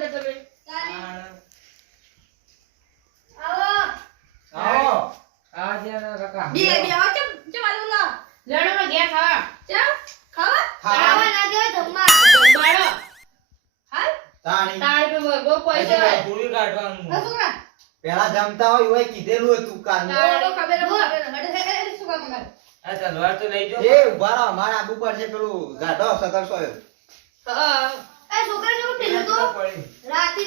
ને તમે? આવો. આવો. આ જે કાકા બે બે આવો ચમ ચમ આલો લા લેડો માં ઘેર ખાવા. ચમ ખાવા? ખાવા. ખાવા ના દેવા જમવા બાળો હાલ? તાણી. તારી પે વર્ગો પૈસા. પૂરી કાઢવાનું. હા પેલા જમતા હોય કીધેલું કાન તો ખબર ખબર હે હે શું કામ કર આ તલવાર તો લઈ એ ઊભા રહો. મારા આબુ છે પેલું ગાઢો સતરસો હા. એ છોકરા જો પેલો તો પડી.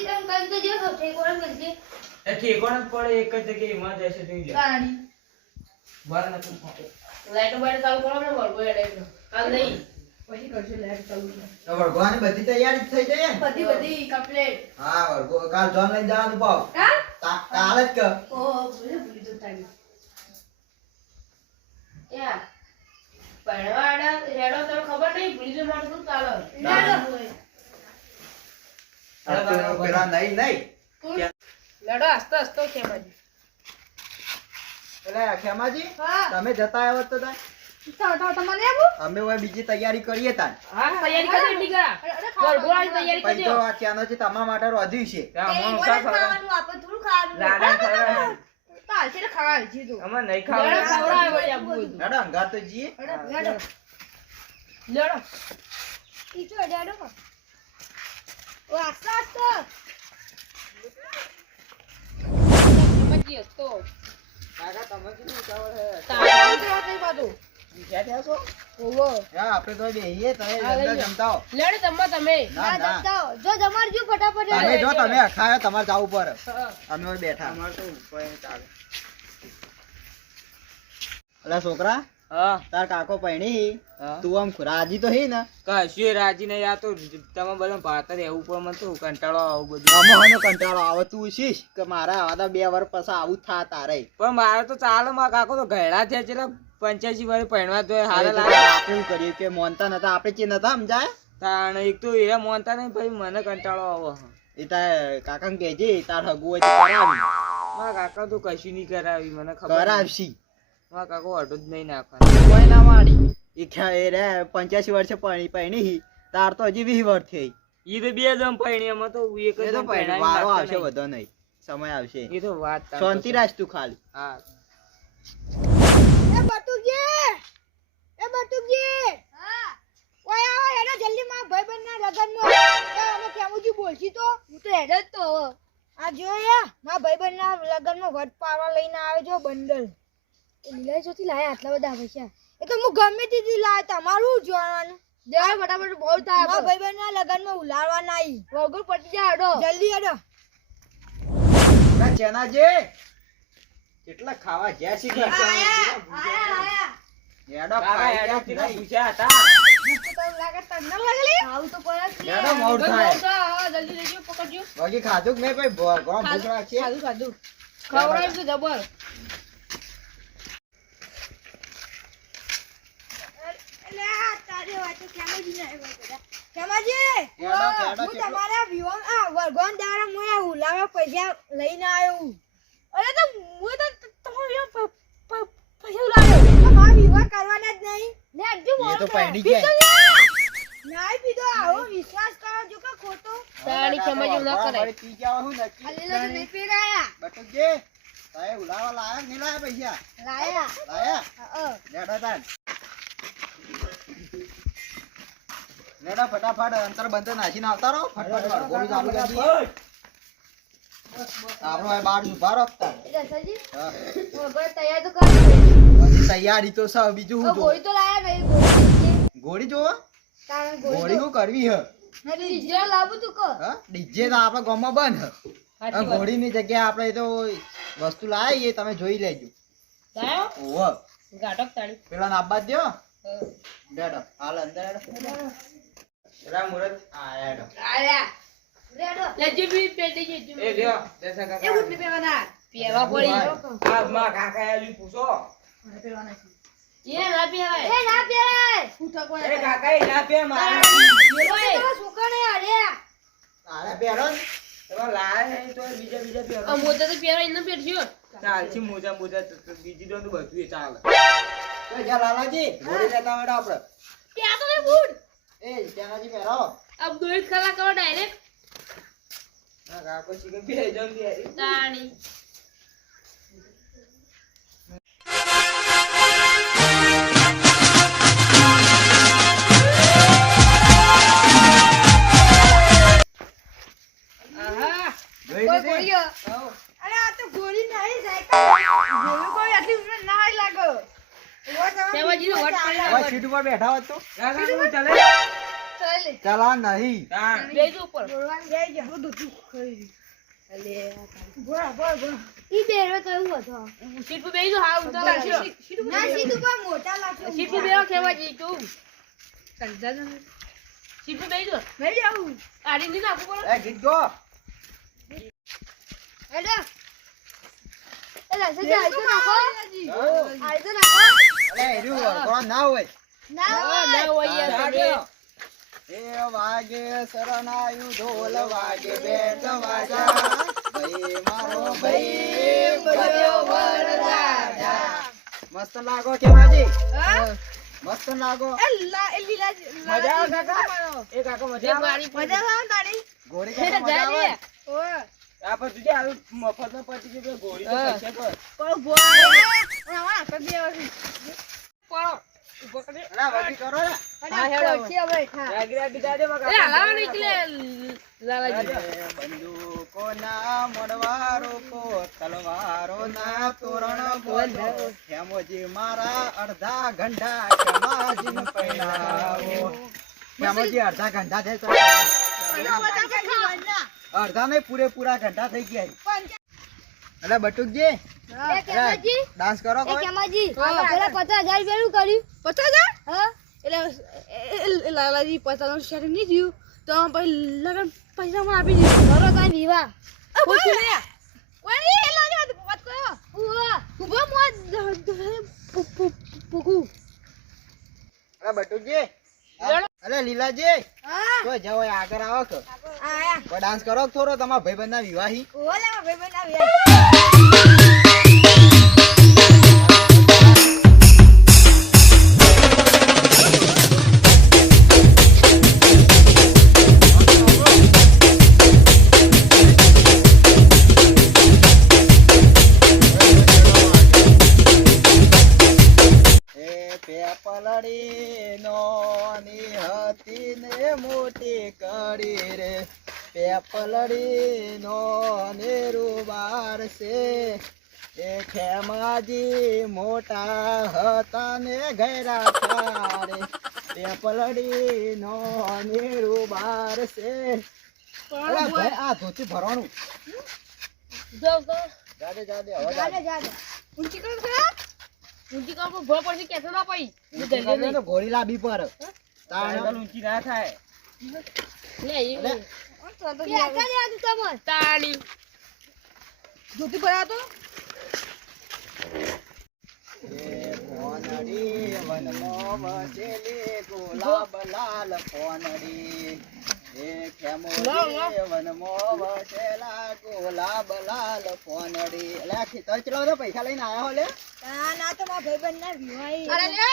તમ કઈ તો જો ઠે કોણ એ ઠેકોણ જ પડે એક જ જગ્યાએ એમાં જશે તો લે. ગાડી બાર નથી ફાટે. લાઈટ બાઈટ ચાલુ કરો ને વર્ગો એડે કાલ નહીં. પછી કરજો લાઈટ ચાલુ તો વળગવાની બધી તૈયારી થઈ જાય ને બધી બધી કમ્પ્લીટ. હા વળગો. કાલ જોન લઈને જવાનું પાવ. હા? કાલ જ કર. ઓ ભૂલી ભૂલી તો યા ભણવાડા હેડો તો ખબર નહીં? ભૂલી જો મારું ચાલે? પેલા- નહીં નહીં. લેડો હસતો હસતો કેમ એટલે ખેમાજી તમે જતા આવ્યો તો અમે હવે બીજી તૈયારી કરીએ તૈયારી તૈયારી આ છે તમારા માટે રોધ્યું થોડું લાડા ખાવા નહીં તો આસ્તો આસ્તો હસતો કાકા તમે તો. જમતા તમે જમતા. જો ફટાફટ તમે તમે અખાયો તમારે બેઠા અમારે તો ચાલે. અલા છોકરા હા. તાર કાકો પૈણી. તું આમ રાજી તો હી ને? કશું રાજી નહીં આ તો તમે બધા ભાતા રહેવું પણ મને તો કંટાળો આવું બધું. મને કંટાળો આવે તું શીશ કે મારા આવા બે વર્ષ પછી આવું થા તારે. પણ મારે તો ચાલે મારા કાકો તો ઘેડા છે એટલે પંચ્યાસી વર્ષ પહેણવા તો હારે લાગે. આપણું કરીએ કે મોનતા નતા આપણે ચી નતા સમજાય? તાણ એક તો એ મોનતા નહીં ભાઈ મને કંટાળો આવો. એ તાર કાકાને કહેજે તાર હગું હોય તો કરાવી. મારા કાકા તો કશું નહીં કરાવી મને ખબર. કરાવશી. મારા કાકો અડો જ નહીં નાખવાનું. કોઈ ના માડી એ ખ્યા એ રે પંચ્યાસી વર્ષે પાણી પૈણી તાર તો હજી વીસ વર્ષ થઈ. ઈ તો બે જમ પાણી એમાં તો એક જ પૈણી વારો આવશે. વધો નહીં. સમય આવશે. એ તો વાત શાંતિ તો રાખ તું ખાલી. હા. એ બટુજી એ બટુજી હા. ઓય આવો હેડો જલ્દી માં ભાઈબંધના લગનમાં એ અમે કેમુજી બોલશી તો? હું તો હેડ જ તો આ જોયા મારા ભાઈબંધના લગનમાં વટ પાવા લઈને આવે જો બંડલ. એ લીલા ચોથી લાયા આટલા બધા પૈસા એ તો હું ગમે તેથી લાયા તમારું જોવાનું. જાય ફટાફટ બહુ થાય મારા ભાઈબંધ ના લગનમાં ઉલાડવા નાઈ. વગર પટી જાય અડો જલ્દી અડો ના ચેનાજી કેટલા ખાવા જ્યાં છે ઘર આયા આયા. હેડો કાકા ખાઈ હેડો જા કેટલા નહીં. પૂછ્યા હતા જ બાકી ખાધું કે ભાઈ? ભૂખ રાખશે ખાધું ખાધું ખવડાવ્યું જબર એટલે આ તારી વાતો કેમાજી ના આવ્યા બધા. કેમાજી, હેડો, હેડો, હું કેટલો? તમારા વિહોણ આ વરઘોણ દ્વારા હું આ હુલાવા પૈસા લઈને આવ્યો અરે તો હું તો તમારા પ- પ- પૈસા ઉલાવ્યો તો વિવાહ કરવાના જ નહીં લે હજુ એ તો મોડું પૈણી કરે. જાય. પીતો યા. નાઈ પીધો આવો વિશ્વાસ કરો જો કે ખોટો તારી ખેમાજી ના ભગવાન કરાય. પી જાવ હું નક્કી. ખાલી લોકો નહીં પીરાયા બટુકજી, તારે ઉલાવા લાયા નહીં લાયા પૈસા લાયા લાયા હા લેડો તાન લેડો ફટાફટ અંતર બંતર નાખીને આવતા રહો. ફટફટ ગોળી ચાલુ કરી આપણો આ બાર ઊભા. દસજી તૈયાર તો કરી. તૈયારી તો સૌ બીજું હું ગોળી તો લાયા નહીં ગોળી જો ગોળી હું કરવી હ? ડીજે લાવું તું કો ડીજે તો આપણા ગામમાં બંધ હ. ની વાત. જગ્યાએ આપણે તો વસ્તુ લાવી એ તમે જોઈ લેજો? ઓહો. તાળી. પેલા નાબા દો ડેડો હાલ અંદર પેલા મુરત. આ હેડો. આયા. રેડો લેજો બી પેટી જેજો. એ લ્યો જૈસા એ ઉઠલી પેવાના પેવા પડી. આ માં કાકા આલ્યું પૂછો. એ ના પહેરાય. એ ના પહેરાય ફૂટા કોઈ એ કાકા એ ના પે મારા. પહેરવાય. તો સુકણે અરે બીજા બીજા આ મોજા તો મોજા મોજા બીજી તો બધું એ ચાલે. તો જા લાલાજી મેડો આપણે ત્યાં તો નહીં. એ ત્યાંનાજી પહેરાવો આ દોઢ કલાક હવે direct. આ કાકો શીખે બે જણ બે તાણી આહા જોઈ કોઈ લીધી? ગોળીઓ. અરે આ તો ગોળી નહીં સાયકલ ગોળી કોઈ આટલી ઉંમર ના લાગે ઊભો થવા શેવાજીનો વટ ચાલે. હવે સીટ ઉપર બેઠા હોત તો? ચાલે. ચાલે. ચલા નહીં. તાણ. બેજો હા ઉતર લાગશે ના, હોય? ના ના હોય. યાર એ વાગે શરણાયું ઢોલ વાગે બેટ વાજા ભાઈ મારો ભાઈ બન્યો વરરાજા મસ્ત લાગો કેવાજી? મસ્ત લાગો. એ લા- એ લીલા મજા આવે કાકા? એ કાકા મજા આવે? વારી મજા આવે તારી? ગોળી ખાતા મજા આવે? ઓય. તલવારો ના તોરણ બોલો. હેમોજી મારા અડધા ઘંટા પહેરાવો. હેમોજી અડધા ઘંટા તો અડધા પૂરેપૂરા ઘંટા થઈ ગયા અલે બટુકજી ડાન્સ કરો કોઈ લાલાજી પચાસ શેર નહીં થયું તો પછી લગન પૈસા માં આપી દીધું કરો તાર વિવાહ કોઈ નહીં એ લાગે વાત કરો ઊભો મો પુકુ અલે બટુકજી અલે લીલાજી હા? તો જાવ એ આગળ આવો કે ડાન્સ કરો થોડો? તમારા ભાઈબંધના વિવાહી? ભાઈબંધ ના બનાવ્યા છે. એ ખેમાજી મોટા હતા ને ઘેરા થારે પેપલડી નોને રૂબાર છે ભાઈ આ ધોતી ભરવાનું. જો તો જાડે જાડે હવે જાડે જાડે જાડે ઊંચી કર ઊંચી કામ ભો પડશે કેસો ના પઈ ગોળી લાબી પર. તાણ ઊંચી ના થાય. લે એ લે. તાણી ધોતી ભરાતો એ કોનડી વનમો વસેલી ગુલાબ લાલ કોનડી એ ખેમોજી વનમો વસેલા ગુલાબ લાલ કોનડી એટલે આ ખેતર ચલાવો તો. પૈસા લઈને આયા હો લે ના ના તો મારા ભાઈબંધ ના વિવાહ. અરે લે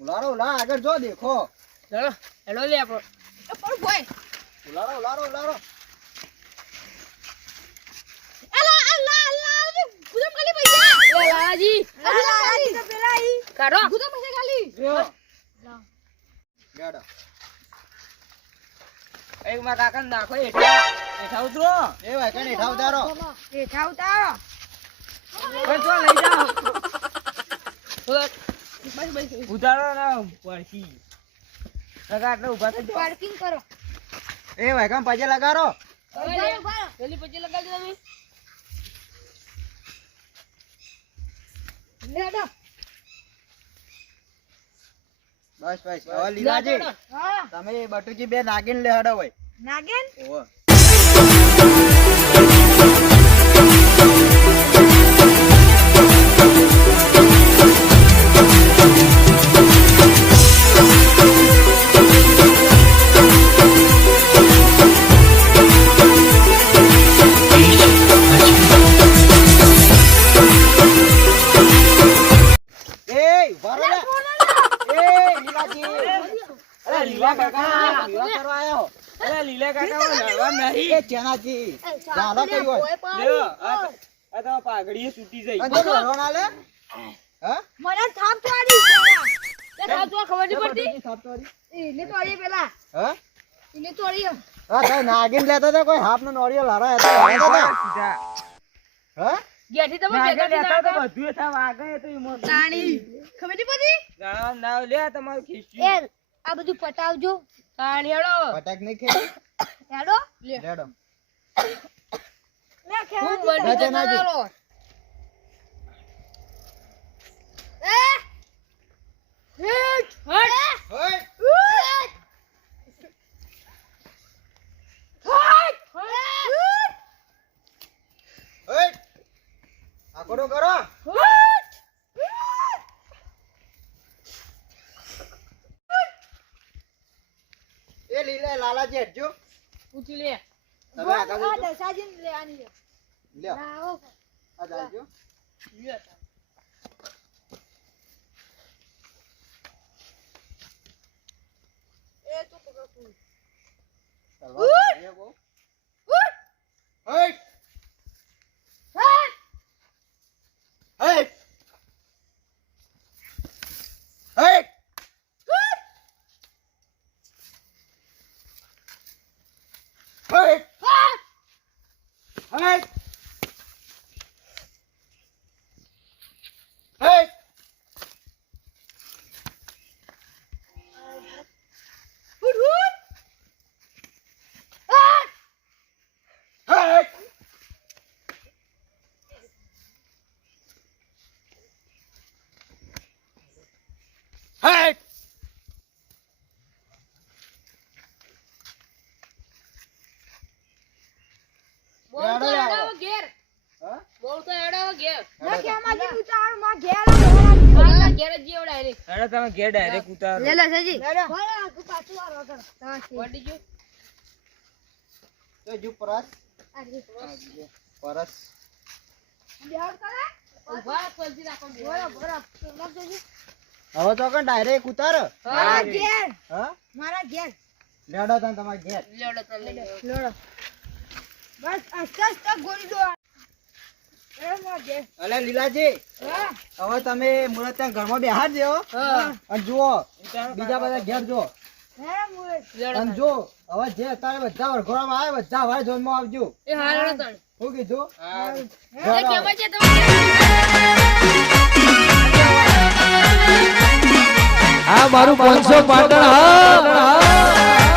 ઉલારો ઉલા આગળ જો દેખો. ચલો હેલો લે આપણો. પણ ભાઈ ઉલારો ઉલારો ઉલારો અલા અલા અલા ગુદમ ખાલી પૈસા એ લાલાજી અલા તો પેલા ઈ કાઢો ગુદમ પૈસા ખાલી લ્યો. લેડો. એક માં કાકા નાખો હેઠા હેઠા ઉતરો એ ભાઈ કને ઠાવ દારો હેઠા ઉતારો તો લઈ જાઓ બસ ઉતારો ના પડશી આટલે ઊભા થઈ જાઓ પાર્કિંગ કરો. એ ભાઈ કામ પજે ઉભારો. પેલી પજે લગાડી તમે લેડો. બસ બસ. હવે લીલાજી તમે બટુજી બે નાગીન લેડો ભાઈ નાગેન? ઓહો. એ ચેનાજી ચાલો કયો આ તો- પાઘડીએ તૂટી જાય અને તો લે? હા? મને થાપ ચોરી એ થાપ તો ખબર નહીં પડતી? થાપ તો વાળી. એને ચોરી પેલા. હા? એને ચોરી હા તો નાગિન લેતા તો કોઈ હાફ નો નોળિયો લારા હતો. હા ઘેરથી તમે નાગર લેતા તો બધું થા વાગે તો ઈમો. તાણી ખબર નહીં પડી? ના, ના, લે તમારું ખીચ્યું. એ આ બધું પટાવજો. તાણ હેડો. પટાક નહીં ખેલી હેડો. હેડો મે ખેવા નાજી એ. હેટ હટ હટ કરો. કરો એ લીલા લાલાજી હજુ પૂછી લે તમે આ જજો. દસાજીને લેવાની છે. આવો. આ જાજો લ્યો. એ તું પકડ તું. તલવાર All right. ઘેર ડાયરેક્ટ ઉતાર. લે લે સજી. બોલો પાછું આવો કર વડી જો તો જો પરસ. પરસ. હવે તો કે ડાયરેક્ટ ઉતાર? હા. ઘેર. હા? મારા ઘેર. લેડો તને તમારા ઘેર. લેડો તને લેડો બસ આસ્તે આસ્તે ગોળી દો. અલે લીલાજી હવે તમે મુરત ત્યાં ઘરમાં બેહાડજો હા. અને જુઓ. બીજા બધા ઘેર જો હે મુરત. લેવડો અને જો હવે જે અત્યારે બધા વરઘોડામાં આવે બધા હવે જોનમાં આવજો. એ શું કીધું? હા. એ કેમ છે તમારે? આ મારું પાંચસો પાટણ હા.